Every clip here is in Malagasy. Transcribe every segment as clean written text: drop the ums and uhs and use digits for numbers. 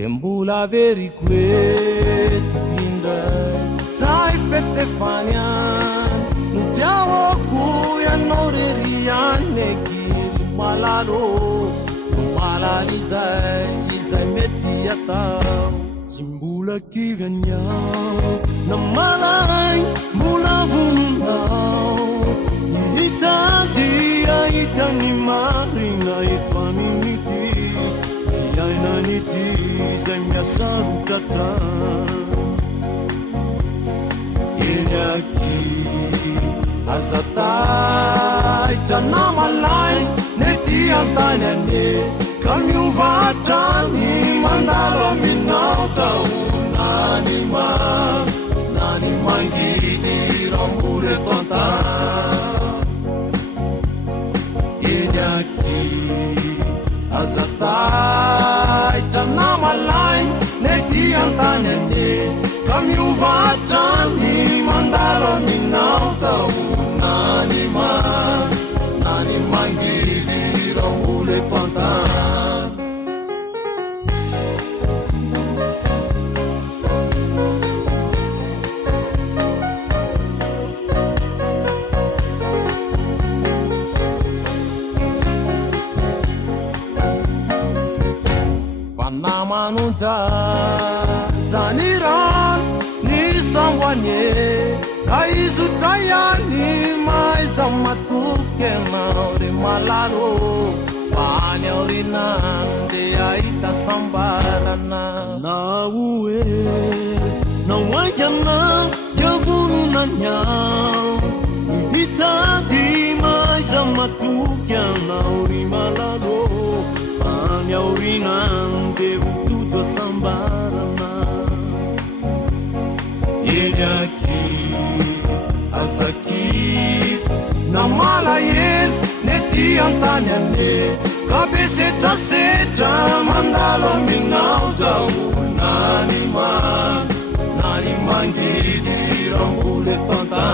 Embula veri quetinda sai fette fanian nu ciao cuia noreria neki malalo malalizai izai mediata simbula kivanya na malai mula vundau itadi itani marina ipanimiti yainaniti zemia sarukata inyaki azatai tanamalai neti antanane kamiuvatani mandalo minauta nani mangidi rambule tonta inyaki azatai tanamalai neti antanane kamiuvatani mandalo minauta nani mangidi rambule tonta Namanunta zaniran ni samwanye kaisu tayani mai zamatuke mauri malaro panyorina de aita sambarana na uwe na wajana yavunu nanyao itadi mai zamatuke mauri malaro panyorina tudo sambarana Yenyaki Azaki Namalayen Neti antanyane Kabiseta seta Mandalo minauda Nani mangidi Rambule tonta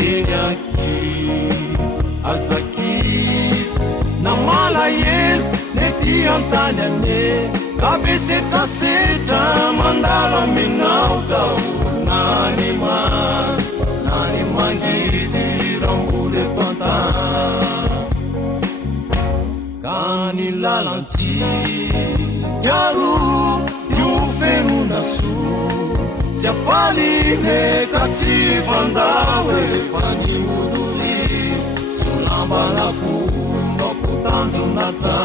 Yenyaki Azaki Namalayen Neti antanane Kabiseta seta Mandala minauta Nani mangidi Rambule tonta Kani lalanti Yaru Yufenuna su Siafaline Kati fandawe Fani uduri Sulamba laku Tanzunata